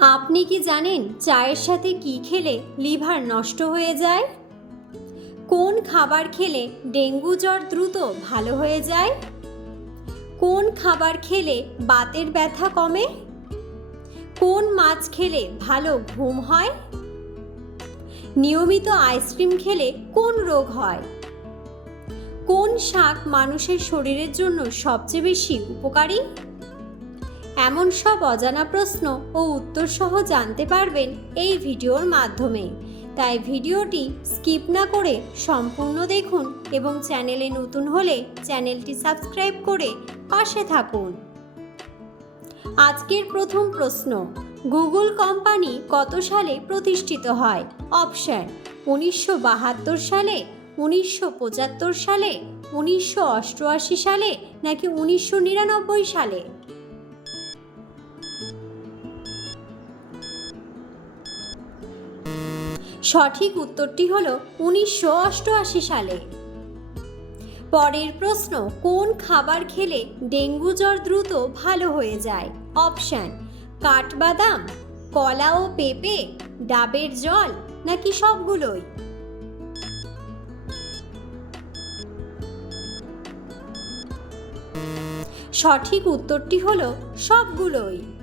আপনি কি জানেন চায়ের সাথে কি খেলে লিভার নষ্ট হয়ে যায়? কোন খাবার খেলে ডেঙ্গু জ্বর দ্রুত ভালো হয়ে যায়? কোন খাবার খেলে বাতের ব্যথা কমে? কোন মাছ খেলে ভালো ঘুম হয়? নিয়মিত আইসক্রিম খেলে কোন রোগ হয়? কোন শাক মানুষের শরীরের জন্য সবচেয়ে বেশি উপকারী? এমন সব অজানা প্রশ্ন ও উত্তর সহ জানতে পারবেন এই ভিডিওর মাধ্যমে। তাই ভিডিওটি স্কিপ না করে সম্পূর্ণ দেখুন এবং চ্যানেলে নতুন হলে চ্যানেলটি সাবস্ক্রাইব করে পাশে থাকুন। আজকের প্রথম প্রশ্ন, গুগল কোম্পানি কত সালে প্রতিষ্ঠিত হয়? অপশন, উনিশশো বাহাত্তর সালে, উনিশশো পঁচাত্তর সালে, উনিশশো অষ্টআশি সালে নাকি উনিশশো নিরানব্বই সালে? সঠিক উত্তরটি হল উনিশশো অষ্টআশি সালে। পরের প্রশ্ন, কোন খাবার খেলে ডেঙ্গু জ্বর দ্রুত ভালো হয়ে যায়? অপশান, কাঠবাদাম, কলা ও পেঁপে, ডাবের জল নাকি সবগুলোই? সঠিক উত্তরটি হলো সবগুলোই।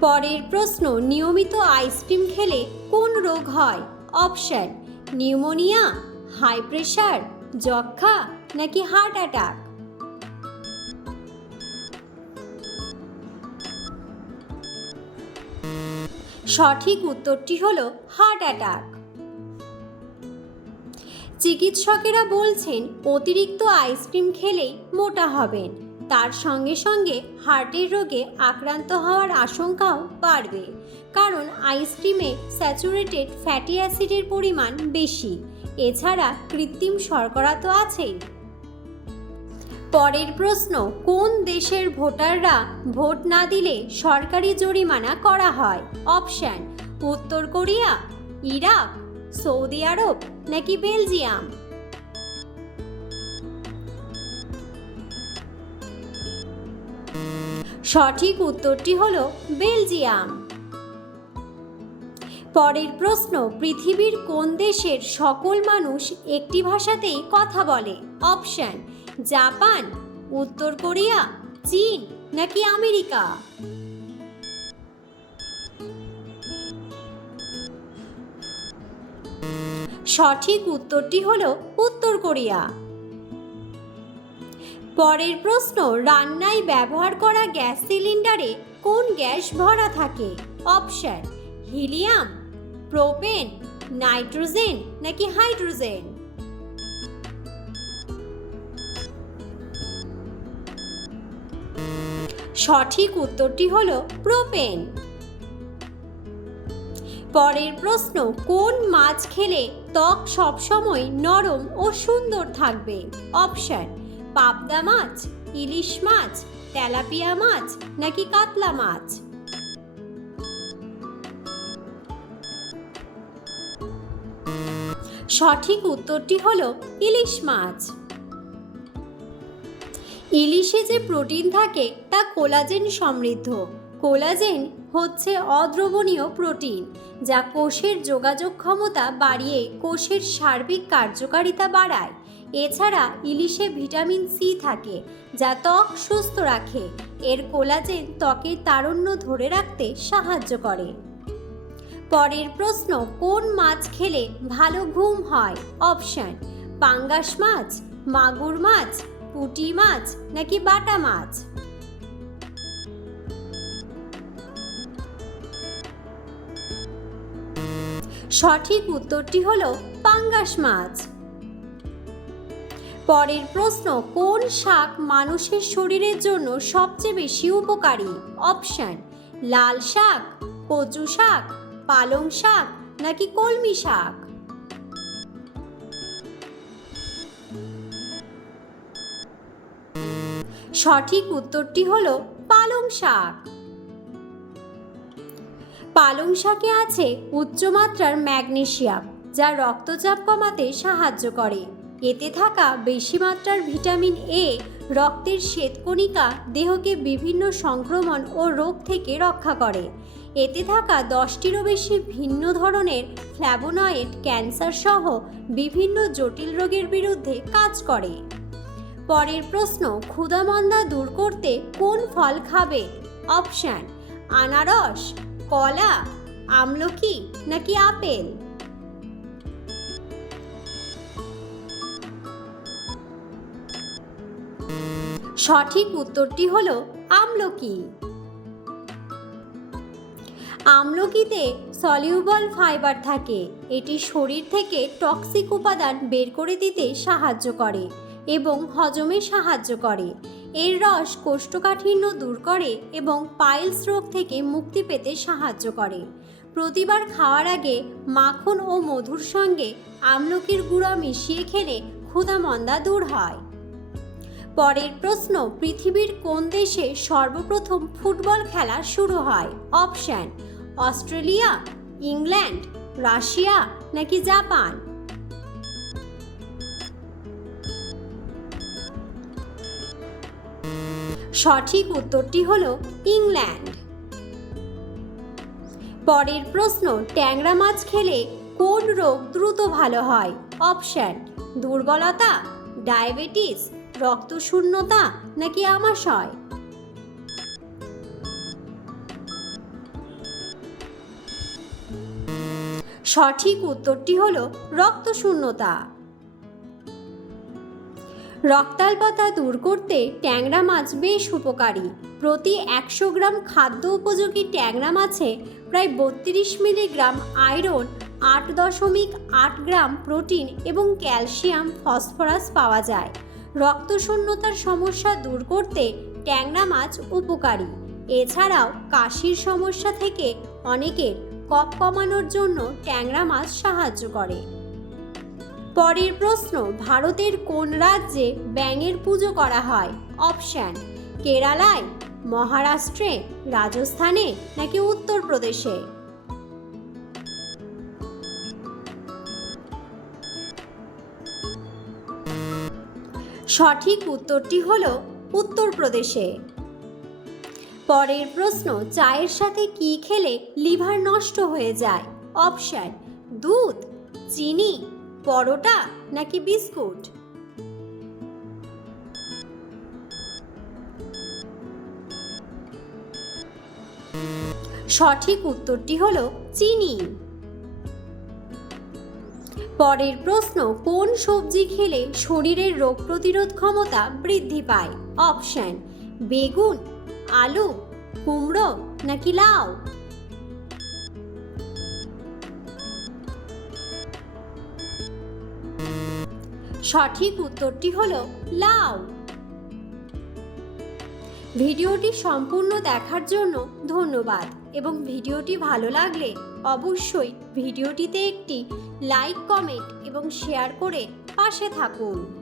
পরের প্রশ্ন, নিয়মিত আইসক্রিম খেলে কোন রোগ হয়? অপশন, নিউমোনিয়া, হাই প্রেশার যক্ষা নাকি হার্ট অ্যাটাক? সঠিক উত্তরটি হল হার্ট অ্যাটাক। চিকিৎসকেরা বলছেন, অতিরিক্ত আইসক্রিম খেলেই মোটা হবেন। তার সঙ্গে সঙ্গে হার্টের রোগে আক্রান্ত হওয়ার আশঙ্কাও বাড়বে। কারণ আইসক্রিমে স্যাচুরেটেড ফ্যাটি অ্যাসিডের পরিমাণ বেশি। এছাড়া কৃত্রিম শর্করা তো আছেই। পরের প্রশ্ন, কোন দেশের ভোটাররা ভোট না দিলে সরকারি জরিমানা করা হয়? অপশান, উত্তর কোরিয়া, ইরাক, সৌদি আরব নাকি বেলজিয়াম? সঠিক উত্তরটি হল বেলজিয়াম। পরের প্রশ্ন, পৃথিবীর কোন দেশের সকল মানুষ একটি ভাষাতেই কথা বলে? অপশন, জাপান, উত্তর কোরিয়া, চীন নাকি আমেরিকা? সঠিক উত্তরটি হল উত্তর কোরিয়া। পরের প্রশ্ন, রান্নায় ব্যবহার করা গ্যাস সিলিন্ডারে কোন গ্যাস ভরা থাকে? অপশন, হিলিয়াম, প্রোপেন, নাইট্রোজেন নাকি হাইড্রোজেন? সঠিক উত্তরটি হল প্রোপেন। পরের প্রশ্ন, কোন মাছ খেলে ত্বক সবসময় নরম ও সুন্দর থাকবে? অপশন পাবদা মাছ, ইলিশ মাছ, তেলাপিয়া মাছ নাকি কাতলা মাছ? সঠিক উত্তরটি হল ইলিশ মাছ। ইলিশে যে প্রোটিন থাকে, তা কোলাজেন সমৃদ্ধ। কোলাজেন হচ্ছে অদ্রবণীয় প্রোটিন, যা কোষের যোগাযোগ ক্ষমতা বাড়িয়ে কোষের সার্বিক কার্যকারিতা বাড়ায়। এছাড়া ইলিশে ভিটামিন সি থাকে, যা ত্বক সুস্থ রাখে। এর কোলাজেন ত্বকের তারুণ্য ধরে রাখতে সাহায্য করে। পরের প্রশ্ন, কোন মাছ খেলে ভালো ঘুম হয়? অপশন, পাঙ্গাস মাছ, মাগুর মাছ, পুঁটি মাছ, নাকি বাটা মাছ? সঠিক উত্তরটি হল পাঙ্গাস মাছ। পরের প্রশ্ন, কোন শাক মানুষের শরীরের জন্য সবচেয়ে বেশি উপকারী? অপশন, লাল শাক, কচু শাক, পালং শাক নাকি কলমি শাক? সঠিক উত্তরটি হল পালং শাক। পালং শাকে আছে উচ্চমাত্রার ম্যাগনেশিয়াম, যা রক্তচাপ কমাতে সাহায্য করে। এতে থাকা বেশি মাত্রার ভিটামিন এ, রক্তের শ্বেতকণিকা, দেহকে বিভিন্ন সংক্রমণ ও রোগ থেকে রক্ষা করে। এতে থাকা দশটিরও বেশি ভিন্ন ধরনের ফ্ল্যাবোনয়েড ক্যান্সার সহ বিভিন্ন জটিল রোগের বিরুদ্ধে কাজ করে। পরের প্রশ্ন, ক্ষুধামন্দা দূর করতে কোন ফল খাবে? অপশান, আনারস, কলা, আমলকি নাকি আপেল? সঠিক উত্তরটি হল আমলকি। আমলকিতে সলিউবল ফাইবার থাকে। এটি শরীর থেকে টক্সিক উপাদান বের করে দিতে সাহায্য করে এবং হজমে সাহায্য করে। এর রস কোষ্ঠকাঠিন্য দূর করে এবং পাইলস রোগ থেকে মুক্তি পেতে সাহায্য করে। প্রতিবার খাওয়ার আগে মাখন ও মধুর সঙ্গে আমলকির গুঁড়া মিশিয়ে খেলে ক্ষুধামন্দা দূর হয়। পরের প্রশ্ন, পৃথিবীর কোন দেশে সর্বপ্রথম ফুটবল খেলা শুরু হয়? অপশান, অস্ট্রেলিয়া, ইংল্যান্ড, রাশিয়া নাকি জাপান? সঠিক উত্তরটি হলো ইংল্যান্ড। পরের প্রশ্ন, ট্যাংরা মাছ খেলে কোন রোগ দ্রুত ভালো হয়? অপশান, দুর্বলতা, ডায়াবেটিস রক্তশূন্যতা নাকি আমাশয় সঠিক উত্তরটি হলো রক্তশূন্যতা। রক্তাল্পতা দূর করতে ট্যাংরা মাছ বেশ উপকারী। প্রতি একশো গ্রাম খাদ্য উপযোগী ট্যাংরা মাছে প্রায় বত্রিশ মিলিগ্রাম আয়রন, আট দশমিক আট গ্রাম প্রোটিন এবং ক্যালসিয়াম, ফসফরাস পাওয়া যায়। রক্তশূন্যতার সমস্যা দূর করতে ট্যাংরা মাছ উপকারী। এছাড়াও কাশির সমস্যা থেকে অনেকের কফ কমানোর জন্য ট্যাংরা মাছ সাহায্য করে। পরের প্রশ্ন, ভারতের কোন রাজ্যে ব্যাঙের পুজো করা হয়? অপশান, কেরালায়, মহারাষ্ট্রে, রাজস্থানে নাকি উত্তরপ্রদেশে? সঠিক উত্তরটি হল উত্তরপ্রদেশে। পরের প্রশ্ন, চায়ের সাথে কি খেলে লিভার নষ্ট হয়ে যায়? অপশান, দুধ, চিনি, পরোটা নাকি বিস্কুট? সঠিক উত্তরটি হলো চিনি। পরের প্রশ্ন, কোন সবজি খেলে শরীরের রোগ প্রতিরোধ ক্ষমতা বৃদ্ধি পায়? অপশান, বেগুন, আলু, কুমড়ো নাকি লাউ? সঠিক উত্তরটি হলো লাউ। ভিডিওটি সম্পূর্ণ দেখার জন্য ধন্যবাদ এবং ভিডিওটি ভালো লাগলে অবশ্যই ভিডিওটিতে একটি লাইক কমেন্ট এবং শেয়ার করে পাশে থাকুন।